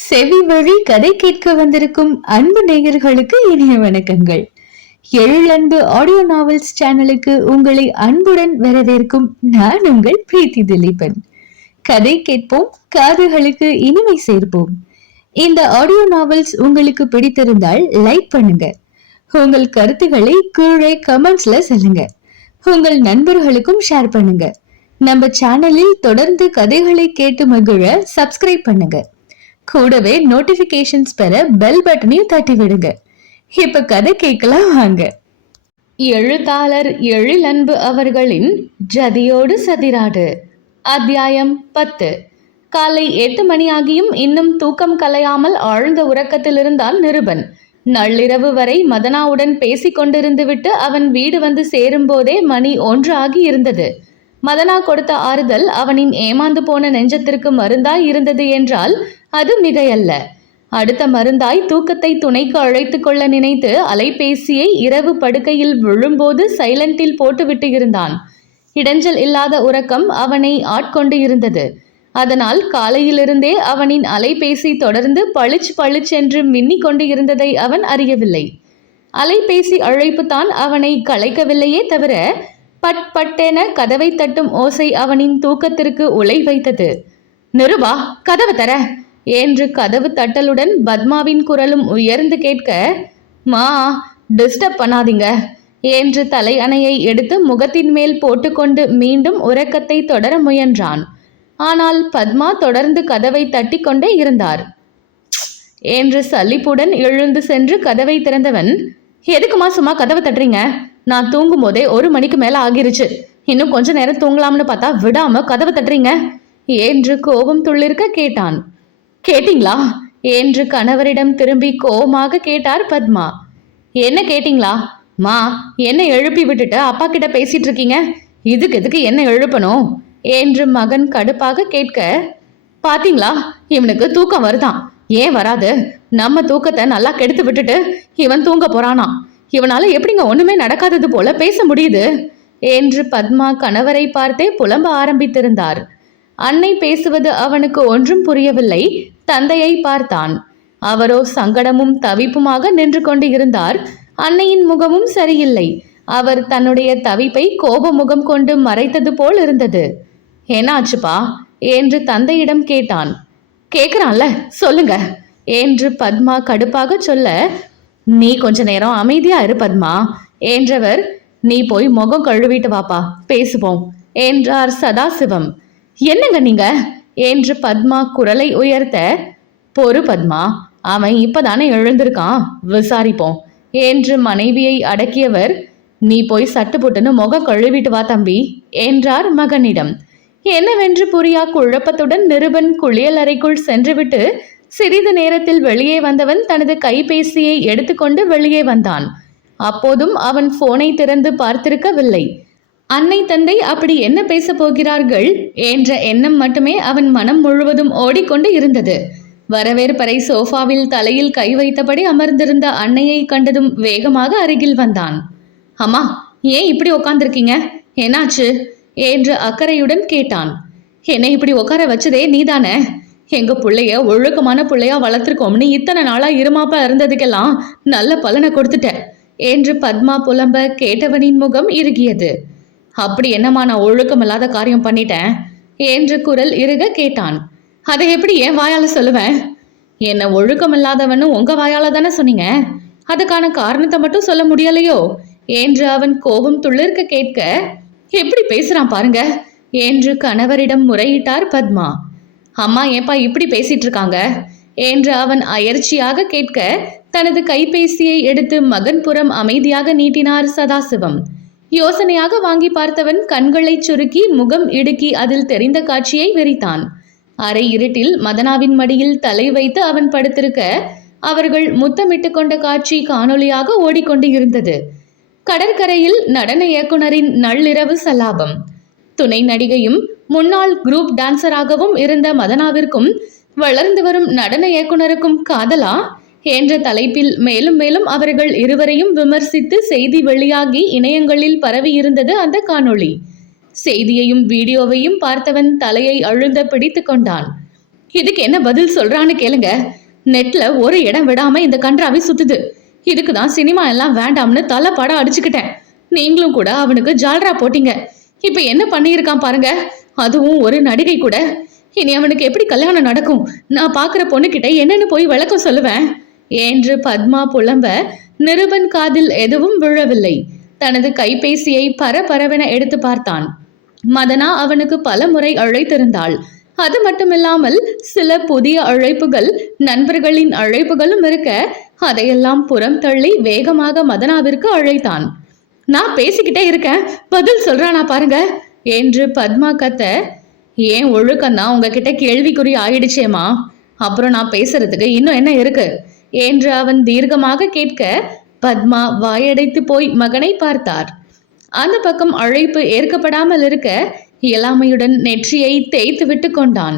செவி வழி கதை கேட்க வந்திருக்கும் அன்பு நேயர்களுக்கு இனிய வணக்கங்கள். எழிலன்பு ஆடியோ நாவல்ஸ் சேனலுக்கு உங்களை அன்புடன் வரவேற்கும் நான் உங்கள் பிரீத்தி திலீபன். கதை கேட்போம், காதுகளுக்கு இனிமை சேர்ப்போம். இந்த ஆடியோ நாவல்ஸ் உங்களுக்கு பிடித்திருந்தால் லைக் பண்ணுங்க. உங்கள் கருத்துக்களை கீழே கமெண்ட்ஸ்ல சொல்லுங்க. உங்கள் நண்பர்களுக்கும் ஷேர் பண்ணுங்க. நம்ம சேனலில் தொடர்ந்து கதைகளை கேட்டு மகிழ சப்ஸ்கிரைப் பண்ணுங்க. கூடவே நோட்டிபிகேஷன்ஸ் பெற பெல் பட்டனையும் தட்டி விடுங்க. இப்ப கதை கேட்கலாம் வாங்க. எழுத்தாளர் எழிலன்பு அவர்களின் ஜதியோடு சதிராடு, அத்தியாயம் 10. காலை 8 மணி ஆகியும் இன்னும் தூக்கம் கலையாமல் ஆழ்ந்த உறக்கத்தில் இருந்தான் நிருபன். நள்ளிரவு வரை மதனாவுடன் பேசிக் கொண்டிருந்து விட்டு அவன் வீடு வந்து சேரும் போதே மணி 1 ஆகி இருந்தது. மதனா கொடுத்த ஆறுதல் அவனின் ஏமாந்து போன நெஞ்சத்திற்கு மருந்தாய் இருந்தது என்றால் அது மிகையல்ல. அடுத்த மருந்தாய் தூக்கத்தை துணைக்கு அழைத்து கொள்ள நினைத்து அலைபேசியை இரவு படுக்கையில் விழும்போது சைலண்டில் போட்டுவிட்டு இருந்தான். இடைஞ்சல் இல்லாத உறக்கம் அவனை ஆட்கொண்டு இருந்தது. அதனால் காலையிலிருந்தே அவனின் அலைபேசி தொடர்ந்து பளிச் பளிச்சென்று மின்னிக் கொண்டு இருந்ததை அவன் அறியவில்லை. அலைபேசி அழைப்பு தான் அவனை கலைக்கவில்லையே தவிர பட் பட்டென கதவை தட்டும் ஓசை அவனின் தூக்கத்திற்கு உலை வைத்தது. நிருபா, கதவு தர என்று கதவு தட்டலுடன் பத்மாவின் குரலும் உயர்ந்து கேட்க, மா டிஸ்டர்ப் பண்ணாதீங்க என்று தலையணையை எடுத்து முகத்தின் மேல் போட்டுக்கொண்டு மீண்டும் உறக்கத்தை தொடர முயன்றான். ஆனால் பத்மா தொடர்ந்து கதவை தட்டி கொண்டே இருந்தார். என்று சலிப்புடன் எழுந்து சென்று கதவை திறந்தவன், எதுக்குமா சும்மா கதவை தட்டுறீங்க? நான் தூங்கும் போதே 1 மணிக்கு மேல ஆகிருச்சு. இன்னும் கொஞ்ச நேரம் தூங்கலாம்னு பார்த்தா விடாம கதவை தட்டுறீங்க என்று கோபம் துள்ளிருக்க கேட்டான். கேட்டீங்களா என்று கணவரிடம் திரும்பி கோபமாக கேட்டார் பத்மா. என்ன கேட்டீங்களா? மா, என்ன எழுப்பி விட்டுட்டு அப்பா கிட்ட பேசிட்டு இருக்கீங்க? இதுக்கு எதுக்கு என்ன எழுப்பணும் என்று மகன் கடுப்பாக கேட்க, பாத்தீங்களா, இவனுக்கு தூக்கம் வருதான். ஏன் வராது? நம்ம தூக்கத்தை நல்லா கெடுத்து விட்டுட்டு இவன் தூங்க போறானா? இவனால எப்படிங்க ஒண்ணுமே நடக்காதது போல பேச முடியுது என்று பத்மா கணவரை பார்த்தே புலம்ப ஆரம்பித்திருந்தார். அன்னை பேசுவது அவனுக்கு ஒன்றும் புரியவில்லை. தந்தையை பார்த்தான். அவரோ சங்கடமும் தவிப்புமாக நின்று கொண்டு இருந்தார். அன்னையின் முகமும் சரியில்லை. அவர் தன்னுடைய தவிப்பை கோப முகம் கொண்டு மறைத்தது போல் இருந்தது. என்னாச்சுப்பா என்று தந்தையிடம் கேட்டான். கேக்குறான்ல, சொல்லுங்க என்று பத்மா கடுப்பாக சொல்ல, நீ கொஞ்ச நேரம் அமைதியா இரு பத்மா என்றவர், நீ போய் முகம் கழுவிட்டு வாப்பா, பேசுவோம் என்றார் சதாசிவம். என்னங்க நீங்க என்று பத்மா குரலை உயர்த்த, பொறு பத்மா, அவன் இப்பதானே எழுந்திருக்கான், விசாரிப்போம் என்று மனைவியை அடக்கியவர், நீ போய் சட்டு போட்டுன்னு முகம் கழுவிட்டு வா தம்பி என்றார் மகனிடம். என்னவென்று புரியா குழப்பத்துடன் நிருபன் குளியல் அறைக்குள் சென்றுவிட்டு சிறிது நேரத்தில் வெளியே வந்தவன் தனது கைபேசியை எடுத்துக்கொண்டு வெளியே வந்தான். அப்போதும் அவன் போனை திறந்து பார்த்திருக்கவில்லை. அன்னை தந்தை அப்படி என்ன பேச போகிறார்கள் என்ற எண்ணம் மட்டுமே அவன் மனம் முழுவதும் ஓடிக்கொண்டு இருந்தது. வரவேற்பறை சோஃபாவில் தலையில் கை வைத்தபடி அமர்ந்திருந்த அன்னையை கண்டதும் வேகமாக அருகில் வந்தான். அம்மா, ஏன் இப்படி உக்காந்துருக்கீங்க? என்னாச்சு என்று அக்கறையுடன் கேட்டான். என்னை இப்படி உட்கார வச்சதே நீதானே? எங்க பிள்ளைய ஒழுக்கமான பிள்ளையா வளர்த்திருக்கோம்னு இத்தனை நாளா இருமாப்பா இருந்ததுக்கெல்லாம் நல்ல பலனை கொடுத்துட்ட என்று பத்மா புலம்ப கேட்டவனின் முகம் இறுகியது. அப்படி என்னம்மா நான் ஒழுக்கம் இல்லாத காரியம் பண்ணிட்டேன் என்று குரல் இறுக கேட்டான். அதை எப்படி என் வாயால சொல்லுவேன்? என்ன ஒழுக்கம் இல்லாதவன்னு உங்க வாயால தானே சொன்னீங்க. அதுக்கான காரணத்தை மட்டும் சொல்ல முடியலையோ என்று அவன் கோபம் துளிர்க்க கேட்க, எப்படி பேசுறான் பாருங்க என்று கணவரிடம் முறையிட்டார் பத்மா. அம்மா ஏப்பா இப்படி பேசிட்டு இருக்காங்க என்று அவன் அயற்சியாக கேட்க, தனது கைபேசியை எடுத்து மகன் புறம் அமைதியாக நீட்டினார் சதாசிவம். யோசனையாக வாங்கி பார்த்தவன் கண்களை சுருக்கி முகம் இடுக்கி அதில் தெரிந்த காட்சியை வெறித்தான். அரை இருட்டில் மதனாவின் மடியில் தலை வைத்து அவன் படுத்திருக்க அவர்கள் முத்தமிட்டு கொண்ட காட்சி காணொலியாக ஓடிக்கொண்டு இருந்தது. கடற்கரையில் நடன இயக்குனரின் நள்ளிரவு சலாபம். துணை நடிகையும் முன்னாள் குரூப் டான்சராகவும் இருந்த மதனாவிற்கும் வளர்ந்து வரும் நடன இயக்குனருக்கும் காதலா என்ற தலைப்பில் மேலும் மேலும் அவர்கள் இருவரையும் விமர்சித்து செய்தி வெளியாகி இணையங்களில் பரவி இருந்தது அந்த காணொளி. செய்தியையும் வீடியோவையும் பார்த்தவன் தலையை அழுந்த பிடித்து கொண்டான். இதுக்கு என்ன பதில் சொல்றான்னு கேளுங்க. நெட்ல ஒரு இடம் விடாம இந்த கன்றாவி சுத்துது. இதுக்குதான் சினிமா எல்லாம் வேண்டாம்னு தலை படம் அடிச்சுக்கிட்டேன். நீங்களும் கூட அவனுக்கு ஜால்ரா போட்டீங்க. இப்ப என்ன பண்ணியிருக்கான் பாருங்க. அதுவும் ஒரு நடிகை கூட. இனி அவனுக்கு எப்படி கல்யாணம் நடக்கும்? நான் பாக்குற பொண்ணுகிட்ட என்னன்னு போய் விளக்கம் சொல்லுவேன் என்று பத்மா புலம்ப நிருபன் காதில் எதுவும் விழவில்லை. தனது கைபேசியை பரபரவென எடுத்து பார்த்தான். மதனா அவனுக்கு பல முறை அழைத்திருந்தாள். அது மட்டுமில்லாமல் சில புதிய அழைப்புகள், நண்பர்களின் அழைப்புகளும் இருக்க அதையெல்லாம் புறம் தள்ளி வேகமாக மதனாவிற்கு அழைத்தான். நான் பேசிக்கிட்டே இருக்கேன், பதில் சொல்றானா பாருங்க என்று பத்மா கத்த, ஏன் ஒழுக்கம்தான் உங்ககிட்ட கேள்விக்குறி ஆயிடுச்சேமா, அப்புறம் நான் பேசுறதுக்கு இன்னும் என்ன இருக்கு என்று அவன் தீர்க்கமாக கேட்க பத்மா வாயடைத்து போய் மகனை பார்த்தார். அந்த பக்கம் அழைப்பு ஏற்கப்படாமல் இருக்க இயலாமையுடன் நெற்றியை தேய்த்து விட்டு கொண்டான்.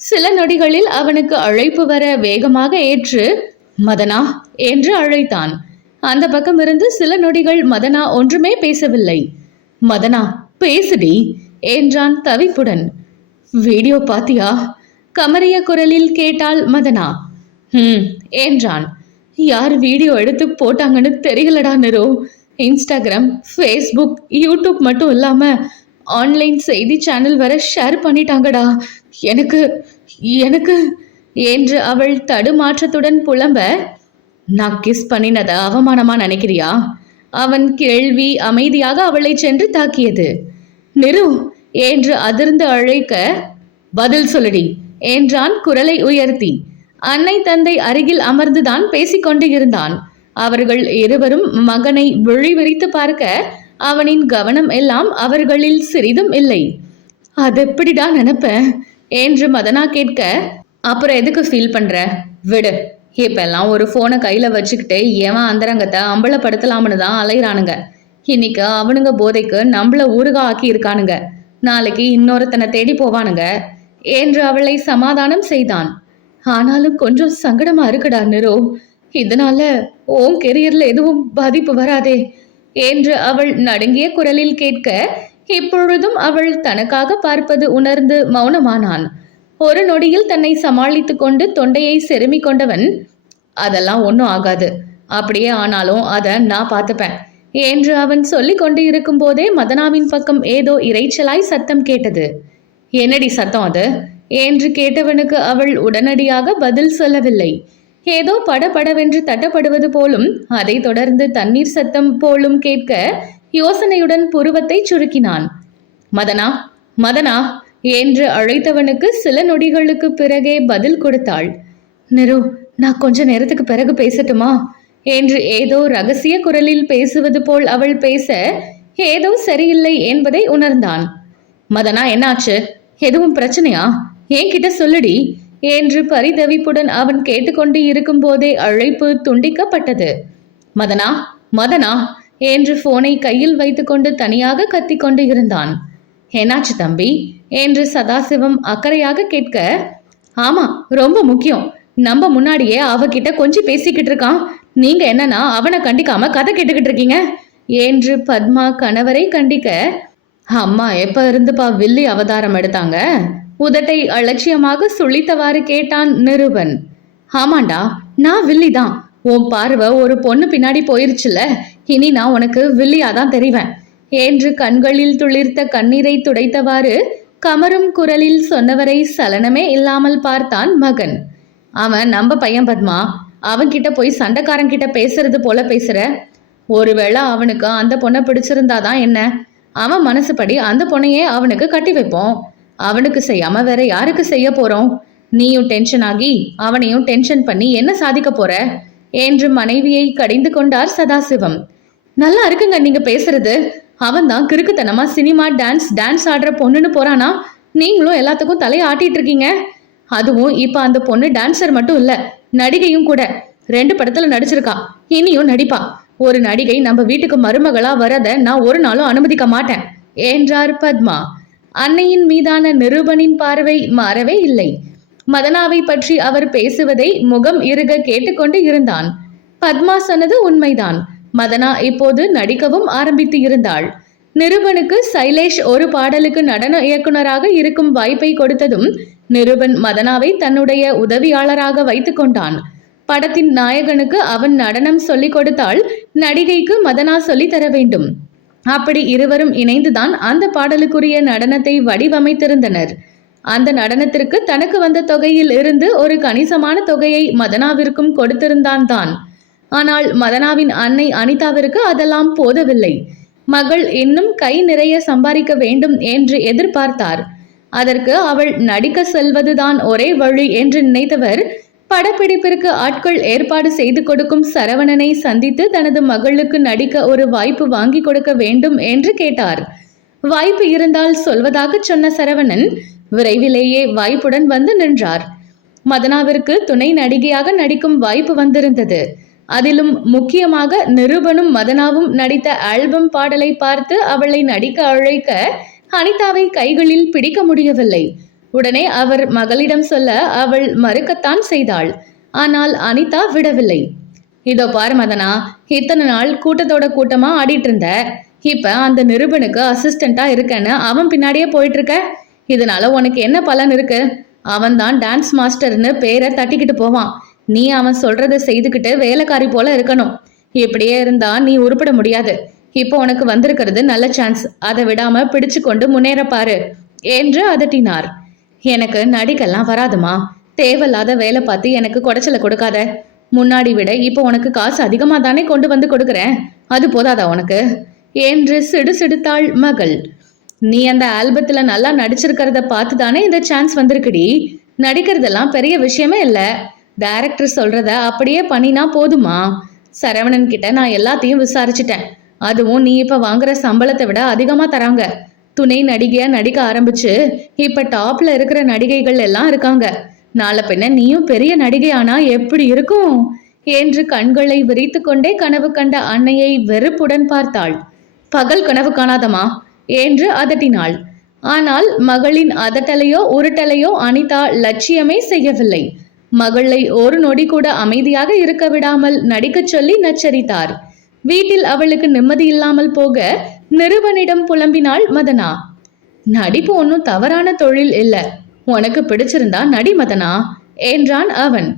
சில நொடிகளில் அவனுக்கு அழைப்பு வர வேகமாக ஏற்று மதனா என்று அழைத்தான். அந்த பக்கம் இருந்து சில நொடிகள் மதனா ஒன்றுமே பேசவில்லை. மதனா பேசுடி என்றான் தவிப்புடன். வீடியோ பாத்தியா? கமரிய குரலில் கேட்டாள் மதனா. என்றான். யார் வீடியோ எடுத்து போட்டாங்கன்னு தெரியலடா நிரு. இன்ஸ்டாகிராம், ஃபேஸ்புக், யூடியூப் மட்டும் இல்லாம ஆன்லைன் செய்தி சேனல் வர ஷேர் பண்ணிட்டாங்கடா. எனக்கு எனக்கு என்று அவள் தடுமாற்றத்துடன் புலம்ப, நான் கிஸ் பண்ணினத அவமானமா நினைக்கிறியா? அவன் கேள்வி அமைதியாக அவளை சென்று தாக்கியது. நிரு என்று அதிர்ந்து அழைக்க, பதில் சொல்லடி என்றான் குரலை உயர்த்தி. அன்னை தந்தை அருகில் அமர்ந்துதான் பேசிக்கொண்டு இருந்தான். அவர்கள் இருவரும் மகனை விழிவிரித்து பார்க்க அவனின் கவனம் எல்லாம் அவர்களில் சிறிதும் இல்லை. அதெப்படிடா நினைப்ப என்று மதனா கேட்க, அப்புறம் எதுக்கு ஃபீல் பண்ற, விடு. இப்பெல்லாம் ஒரு போனை கையில வச்சுக்கிட்டு எவன் அந்தரங்கத்தை அம்பலப்படுத்தலாம்னு தான் அலையிறானுங்க. இன்னைக்கு அவனுங்க போதைக்கு நம்மள ஊறுகா ஆக்கி இருக்கானுங்க, நாளைக்கு இன்னொருத்தனை தேடி போவானுங்க என்று அவளை சமாதானம் செய்தான். ஆனாலும் கொஞ்சம் சங்கடமா இருக்குடா நிரோ, இதனால ஓன் கெரியர்ல எதுவும் பாதிப்பு வராதே என்று அவள் நடுங்கிய குரலில் கேட்க, இப்பொழுதும் அவள் தனக்காக பார்ப்பது உணர்ந்து மௌனமானான். ஒரு நொடியில் தன்னை சமாளித்து கொண்டு தொண்டையை செருமிக் கொண்டவன், அதெல்லாம் ஒன்றும் ஆகாது, அப்படியே ஆனாலும் அதை நான் பார்த்துப்பேன் என்று அவன் சொல்லிக் கொண்டு இருக்கும் போதே மதனாவின் பக்கம் ஏதோ இரைச்சலாய் சத்தம் கேட்டது. என்னடி சத்தம் அது என்று கேட்டவனுக்கு அவள் உடனடியாக பதில் சொல்லவில்லை. ஏதோ படபடவென்று தட்டப்படுவது போலும், அதை தொடர்ந்து தண்ணீர் சத்தம் போலும் கேட்க யோசனையுடன் புருவத்தை சுருக்கினான். மதனா மதனா என்று அழைத்தவனுக்கு சில நொடிகளுக்கு பிறகே பதில் கொடுத்தாள். நிரு, நான் கொஞ்ச நேரத்துக்கு பிறகு பேசட்டுமா என்று ஏதோ ரகசிய குரலில் பேசுவது போல் அவள் பேச ஏதோ சரியில்லை என்பதை உணர்ந்தான். மதனா என்னாச்சு? எதுவும் பிரச்சனையா? என்கிட்ட சொல்லுடி என்று பரிதவிப்புடன் அவன் கேட்டுக்கொண்டு இருக்கும் போதே அழைப்பு துண்டிக்கப்பட்டது. மதனா மதனா என்று போனை கையில் வைத்துக்கொண்டு தனியாக கத்திக்கொண்டு இருந்தான். என்னாச்சு தம்பி என்று சதாசிவம் அக்கறையாக கேட்க, ஆமா ரொம்ப முக்கியம், நம்ம முன்னாடியே அவகிட்ட கொஞ்சம் பேசிக்கிட்டு இருக்கான், நீங்க என்னன்னா அவனை கண்டிக்காம கதை கேட்டுக்கிட்டு இருக்கீங்க என்று பத்மா கணவரை கண்டிக்க, அம்மா எப்ப இருந்துப்பா வில்லி அவதாரம் எடுத்தாங்க? உதட்டை அலட்சியமாக சுழித்தவாறு கேட்டான் நிருபன். ஆமாண்டா, நான் வில்லி தான். உன் பார்வை ஒரு பொண்ணு பின்னாடி போயிருச்சுல, இனி நான் உனக்கு வில்லியாதான் தெரிவேன் என்று கண்களில் துளிர்த்த கண்ணீரை துடைத்தவாறு கமரும் குரலில் சொன்னவரை சலனமே இல்லாமல் பார்த்தான் மகன். அவன் நம்ம பையன் பத்மா, அவன்கிட்ட போய் சண்டைக்காரங்கிட்ட பேசுறது போல பேசுற. ஒருவேளை அவனுக்கு அந்த பொண்ணை பிடிச்சிருந்தாதான் என்ன, அவன் மனசுப்படி அந்த பொண்ணையே அவனுக்கு கட்டி வைப்போம். அவனுக்கு செய்யாம வேற யாருக்கு செய்ய போறோம்? நீயும் டென்ஷன் ஆகி அவனையும் டென்ஷன் பண்ணி என்ன சாதிக்க போற என்று மனைவியை கடிந்து கொண்டார் சதாசிவம். நல்லா இருக்குங்க நீங்க பேசுறது. அவன் தான் கிறுக்குத்தனமா சினிமா டான்ஸ் ஆடுற பொண்ணுன்னு போறானா, நீங்களும் எல்லாத்துக்கும் தலையை ஆட்டிட்டு இருக்கீங்க. அதுவும் இப்ப அந்த பொண்ணு டான்சர் மட்டும் இல்ல, நடிகையும் கூட. 2 படத்துல நடிச்சிருக்கா, இனியும் நடிப்பா. ஒரு நடிகை நம்ம வீட்டுக்கு மருமகளா வரத நான் ஒரு நாளும் அனுமதிக்க மாட்டேன் என்றார் பத்மா. அன்னையின் மீதான நிருபனின் பார்வை மாறவே இல்லை. மதனாவை பற்றி அவர் பேசுவதை முகம் இறுக கேட்டுக்கொண்டு இருந்தான். பத்மா சொன்னது உண்மைதான். மதனா இப்போது நடிக்கவும் ஆரம்பித்து இருந்தாள். நிருபனுக்கு சைலேஷ் ஒரு பாடலுக்கு நடன இயக்குனராக இருக்கும் வாய்ப்பை கொடுத்ததும் நிருபன் மதனாவை தன்னுடைய உதவியாளராக வைத்துக் கொண்டான். படத்தின் நாயகனுக்கு அவன் நடனம் சொல்லிக் கொடுத்தால் நடிகைக்கு மதனா சொல்லித் தர வேண்டும். அப்படி இருவரும் இணைந்துதான் அந்த பாடலுக்குரிய நடனத்தை வடிவமைத்திருந்தனர். அந்த நடனத்திற்கு தனக்கு வந்த தொகையில் இருந்து ஒரு கணிசமான தொகையை மதனாவிற்கும் கொடுத்திருந்தான் தான். ஆனால் மதனாவின் அன்னை அனிதாவிற்கு அதெல்லாம் போதவில்லை. மகள் இன்னும் கை நிறைய சம்பாதிக்க வேண்டும் என்று எதிர்பார்த்தார். அதற்கு அவள் நடிக்க செல்வதுதான் ஒரே வழி என்று நினைத்தவர் படப்பிடிப்பிற்கு ஆட்கள் ஏற்பாடு செய்து கொடுக்கும் சரவணனை சந்தித்து தனது மகளுக்கு நடிக்க ஒரு வாய்ப்பு வாங்கி கொடுக்க வேண்டும் என்று கேட்டார். வாய்ப்பு இருந்தால் சொல்வதாக சொன்ன சரவணன் விரைவிலேயே வாய்ப்புடன் வந்து நின்றார். மதனாவிற்கு துணை நடிகையாக நடிக்கும் வாய்ப்பு வந்திருந்தது. அதிலும் முக்கியமாக நிருபனும் மதனாவும் நடித்த ஆல்பம் பாடலை பார்த்து அவளை நடிக்க அழைக்க அனிதாவை கைகளில் பிடிக்க முடியவில்லை. உடனே அவர் மகளிடம் சொல்ல அவள் மறுக்கத்தான் செய்தாள். ஆனால் அனிதா விடவில்லை. இதோ பாரு மதனா, இத்தனை நாள் கூட்டத்தோட கூட்டமா ஆடிட்டு இருந்த, இப்ப அந்த நிருபனுக்கு அசிஸ்டண்டா இருக்கேன்னு அவன் பின்னாடியே போயிட்டு இருக்க. இதனால உனக்கு என்ன பலன் இருக்கு? அவன் தான் டான்ஸ் மாஸ்டர்னு பேரை தட்டிக்கிட்டு போவான். நீ அவன் சொல்றதை செய்துக்கிட்டு வேலைக்காரி போல இருக்கணும். இப்படியே இருந்தா நீ உருப்பட முடியாது. இப்போ உனக்கு வந்திருக்கிறது நல்ல சான்ஸ், அதை விடாம பிடிச்சு கொண்டு முன்னேறப்பாரு என்று அதட்டினார். எனக்கு நடிக்கெல்லாம் வராதுமா, தேவையில்லாத வேலை பார்த்து எனக்கு குடைச்சலை கொடுக்காத. முன்னாடி விட இப்போ உனக்கு காசு அதிகமா தானே கொண்டு வந்து கொடுக்குறேன், அது போதாதா உனக்கு என்று சிடுசிடுத்தாள் மகள். நீ அந்த ஆல்பத்துல நல்லா நடிச்சிருக்கிறத பார்த்து தானே இந்த சான்ஸ் வந்திருக்குடி. நடிக்கிறதெல்லாம் பெரிய விஷயமே இல்லை. டைரக்டர் சொல்றத அப்படியே பண்ணினா போதுமா? சரவணன் கிட்ட நான் எல்லாத்தையும் விசாரிச்சிட்டேன். அதுவும் நீ இப்ப வாங்குற சம்பளத்தை விட அதிகமா தராங்க. துணை நடிகையா நடிக்க ஆரம்பிச்சு இப்ப டாப்ல இருக்கிற நடிகைகள் எல்லாம் இருக்காங்க. நாளை பின்ன நீயும் பெரிய நடிகை ஆனா எப்படி இருக்கும் என்று கண்களை விரித்து கொண்டே கனவு கண்ட அன்னையை வெறுப்புடன் பார்த்தாள். பகல் கனவு காணாதமா என்று அதட்டினாள். ஆனால் மகளின் அதட்டலையோ உருட்டலையோ அனிதா லட்சியமே செய்யவில்லை. மகளை ஒரு நொடி கூட அமைதியாக இருக்க விடாமல் நடிக்கச் சொல்லி நச்சரித்தார். வீட்டில் அவளுக்கு நிம்மதி இல்லாமல் போக நிருபனிடம் புலம்பினாள் மதனா. நடிப்பு ஒன்னும் தவறான தொழில் இல்ல, உனக்கு பிடிச்சிருந்தா நடி மதனா என்றான் அவன்.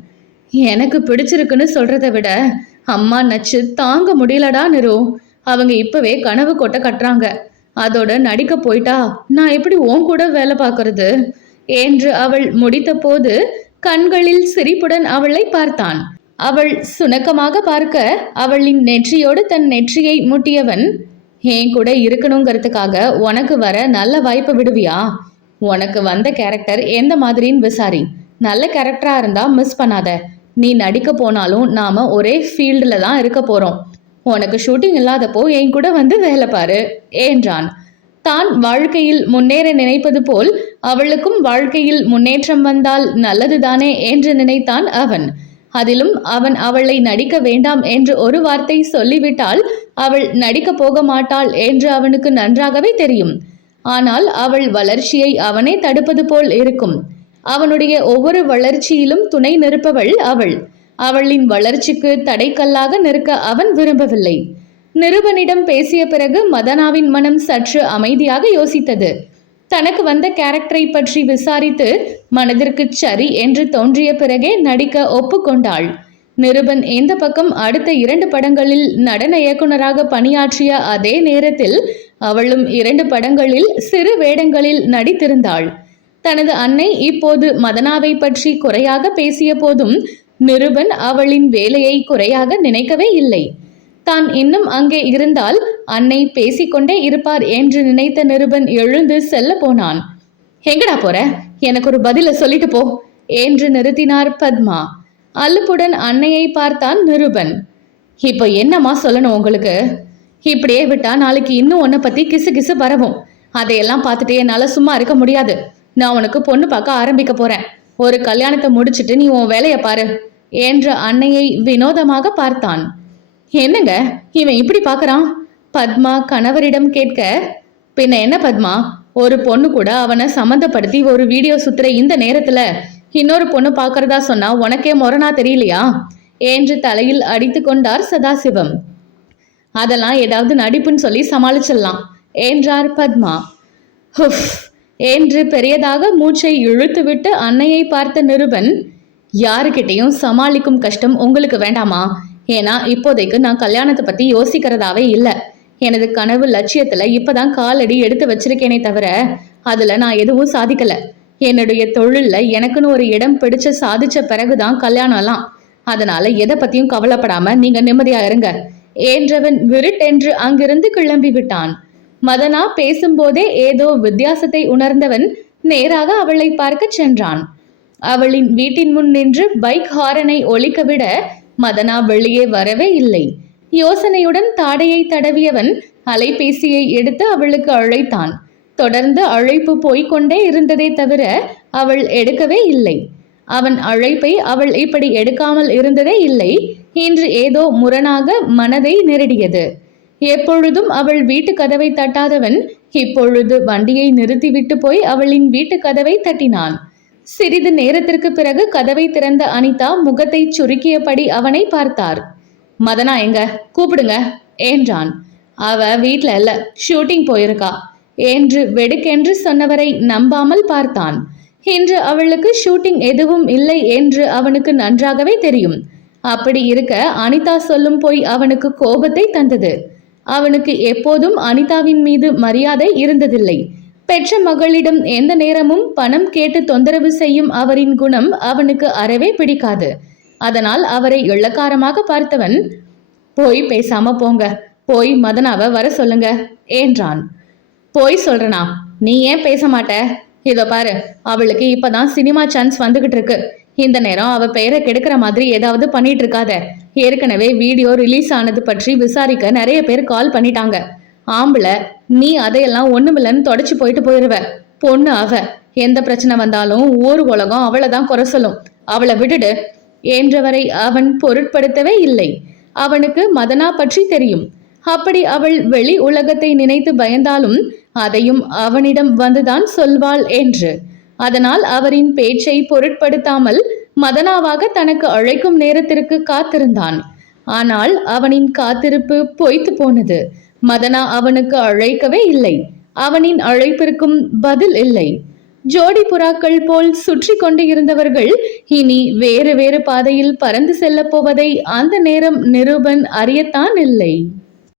எனக்கு பிடிச்சிருக்குன்னு சொல்றதை விட அம்மா நச்சு தாங்க முடியலடா நிரு. அவங்க இப்பவே கனவு கொட்டை கட்டுறாங்க. அதோட நடிக்க போயிட்டா நான் எப்படி உன் கூட வேலை பார்க்கறது என்று அவள் முடித்த போது கண்களில் சிரிப்புடன் அவளை பார்த்தான். அவள் சுணக்கமாக பார்க்க அவளின் நெற்றியோடு தன் நெற்றியை முட்டியவன், என் கூட இருக்கணுங்கிறதுக்காக உனக்கு வர நல்ல வாய்ப்பு விடுவியா? உனக்கு வந்த கேரக்டர் எந்த மாதிரின்னு விசாரி. நல்ல கேரக்டரா இருந்தா மிஸ் பண்ணாத. நீ நடிக்க போனாலும் நாம ஒரே ஃபீல்டுல தான் இருக்க போறோம். உனக்கு ஷூட்டிங் இல்லாதப்போ என் கூட வந்து வேலை பாரு என்றான். தான் வாழ்க்கையில் முன்னேற நினைப்பது போல் அவளுக்கும் வாழ்க்கையில் முன்னேற்றம் வந்தால் நல்லதுதானே என்று நினைத்தான் அவன். அதிலும் அவன் அவளை நடிக்க வேண்டாம் என்று ஒரு வார்த்தை சொல்லிவிட்டால் அவள் நடிக்க போக மாட்டாள் என்று அவனுக்கு நன்றாகவே தெரியும். ஆனால் அவள் வளர்ச்சியை அவனே தடுப்பது போல் இருக்கும். அவனுடைய ஒவ்வொரு வளர்ச்சியிலும் துணை நிற்பவள் அவள். அவளின் வளர்ச்சிக்கு தடைக்கல்லாக நிற்க அவன் விரும்பவில்லை. நிருபனிடம் பேசிய பிறகு மதனாவின் மனம் சற்று அமைதியாக யோசித்தது. தனக்கு வந்த கேரக்டரை பற்றி விசாரித்து மனதிற்கு சரி என்று தோன்றிய பிறகே நடிக்க ஒப்புக்கொண்டாள். நிருபன் இந்த பக்கம் அடுத்த 2 படங்களில் நடன இயக்குனராக பணியாற்றிய அதே நேரத்தில் அவளும் 2 படங்களில் சிறு வேடங்களில் நடித்திருந்தாள். தனது அன்னை இப்போது மதனாவை பற்றி குறையாக பேசிய போதும் நிருபன் அவளின் வேலையை குறையாக நினைக்கவே இல்லை. தான் இன்னும் அங்கே இருந்தால் அன்னை பேசிக்கொண்டே இருப்பார் என்று நினைத்த நிருபன் எழுந்து செல்ல போனான். எங்கடா போற? எனக்கு ஒரு பதில சொல்லிட்டு போ என்று நிறுத்தினார் பத்மா. அலுப்புடன் அன்னையை பார்த்தான் நிருபன். இப்போ என்னம்மா சொல்லணும் உங்களுக்கு? இப்படியே விட்டா நாளைக்கு இன்னும் உன்னை பத்தி கிசு கிசு பரவும். அதையெல்லாம் பார்த்துட்டு என்னால சும்மா இருக்க முடியாது. நான் உனக்கு பொண்ணு பார்க்க ஆரம்பிக்க போறேன். ஒரு கல்யாணத்தை முடிச்சிட்டு நீ உன் வேலையை பாரு என்ற அன்னையை வினோதமாக பார்த்தான். என்னங்க இவன் இப்படி பார்க்கறான்? பத்மா கணவரிடம் கேட்க, பின்ன என்ன பத்மா, ஒரு பொண்ணு கூட அவனை சம்மந்தப்படுத்தி ஒரு வீடியோ சுத்துற இந்த நேரத்துல இன்னொரு பொண்ணு பார்க்கறதா சொன்னா உனக்கே முரணா தெரியலையா என்று தலையில் அடித்து கொண்டார் சதாசிவம். அதெல்லாம் ஏதாவது நடிப்புன்னு சொல்லி சமாளிச்சிடலாம் என்றார் பத்மா. ஹுஃப், என்று பெரியதாக மூச்சை இழுத்துவிட்டு அன்னையை பார்த்த நிருபன், யாருக்கிட்டையும் சமாளிக்கும் கஷ்டம் உங்களுக்கு வேண்டாமா? ஏன்னா இப்போதைக்கு நான் கல்யாணத்தை பத்தி யோசிக்கிறதாவே இல்லை. எனது கனவு லட்சியத்துல இப்பதான் காலடி எடுத்து வச்சிருக்கேனே தவிர அதுல நான் எதுவும் சாதிக்கல. என்னுடைய தொழில்ல எனக்குன்னு ஒரு இடம் பிடிச்ச சாதிச்ச பிறகுதான் கல்யாணம்லாம். அதனால எதை பத்தியும் கவலைப்படாம நீங்க நிம்மதியா இருங்க என்றவன் விருட்டென்று அங்கிருந்து கிளம்பி விட்டான். மதனா பேசும்போதே ஏதோ வித்தியாசத்தை உணர்ந்தவன் நேராக அவளை பார்க்க சென்றான். அவளின் வீட்டின் முன் நின்று பைக் ஹாரனை ஒலிக்க விட மதனா வெளியே வரவே இல்லை. யோசனையுடன் தாடையை தடவியவன் அலைபேசியை எடுத்து அவளுக்கு அழைத்தான். தொடர்ந்து அழைப்பு போய்கொண்டே இருந்ததே தவிர அவள் எடுக்கவே இல்லை. அவன் அழைப்பை அவள் இப்படி எடுக்காமல் இருந்ததே இல்லை. இன்று ஏதோ முரணாக மனதை நெருடியது. எப்பொழுதும் அவள் வீட்டு கதவை தட்டாதவன் இப்பொழுது வண்டியை நிறுத்திவிட்டு போய் அவளின் வீட்டு கதவை தட்டினான். சிறிது நேரத்திற்கு பிறகு கதவை திறந்த அனிதா முகத்தை சுருக்கியபடி அவனை பார்த்தார். மதனா எங்க, கூப்பிடுங்க என்றான். அவ வீட்ல இல்ல, ஷூட்டிங் போயிருக்கா என்று வெடுக்கென்று சொன்னவரை நம்பாமல் பார்த்தான். இன்று அவளுக்கு ஷூட்டிங் எதுவும் இல்லை என்று அவனுக்கு நன்றாகவே தெரியும். அப்படி இருக்க அனிதா சொல்லும் போய் அவனுக்கு கோபத்தை தந்தது. அவனுக்கு எப்போதும் அனிதாவின் மீது மரியாதை இருந்ததில்லை. பெற்ற மகளிடம் எந்த நேரமும் பணம் கேட்டு தொந்தரவு செய்யும் அவரின் குணம் அவனுக்கு அறவே பிடிக்காது. அதனால் அவரை இளக்காரமாக பார்த்தவன், போய் பேசாம போங்க, போய் மதனாவை வர சொல்லுங்க என்றான். போய் சொல்றனா? நீ ஏன் பேச மாட்ட? இதோ பாரு, அவளுக்கு இப்பதான் சினிமா சான்ஸ் வந்துகிட்டு இருக்கு. இந்த நேரம் அவ பெயரை கெடுக்கிற மாதிரி ஏதாவது பண்ணிட்டு இருக்காத. ஏற்கனவே வீடியோ ரிலீஸ் ஆனது பற்றி விசாரிக்க நிறைய பேர் கால் பண்ணிட்டாங்க. ஆம்பளை நீ அதையெல்லாம் ஒண்ணுமில்லன்னு தொடச்சு போயிட்டு போயிருவ. பொண்ணு அவ, எந்த பிரச்சனை வந்தாலும் ஊர் உலகம் அவளை தான் குறை சொல்லும். அவளை விட்டுடு என்றவரை அவன் பொருட்படுத்தவே இல்லை. அவனுக்கு மதனா பற்றி தெரியும். அப்படி அவள் வெளி உலகத்தை நினைத்து பயந்தாலும் அதையும் அவனிடம் வந்துதான் சொல்வாள் என்று. அதனால் அவரின் பேச்சை பொருட்படுத்தாமல் மதனாவாக தனக்கு அழைக்கும் நேரத்திற்கு காத்திருந்தான். ஆனால் அவனின் காத்திருப்பு பொய்த்து போனது. மதனா அவனுக்கு அழைக்கவே இல்லை. அவனின் அழைப்பிற்கும் பதில் இல்லை. ஜோடி புறாக்கள் போல் சுற்றி கொண்டு இருந்தவர்கள் இனி வேறு வேறு பாதையில் பறந்து செல்ல போவதை அந்த நேரம் நிருபன் அறியத்தான் இல்லை.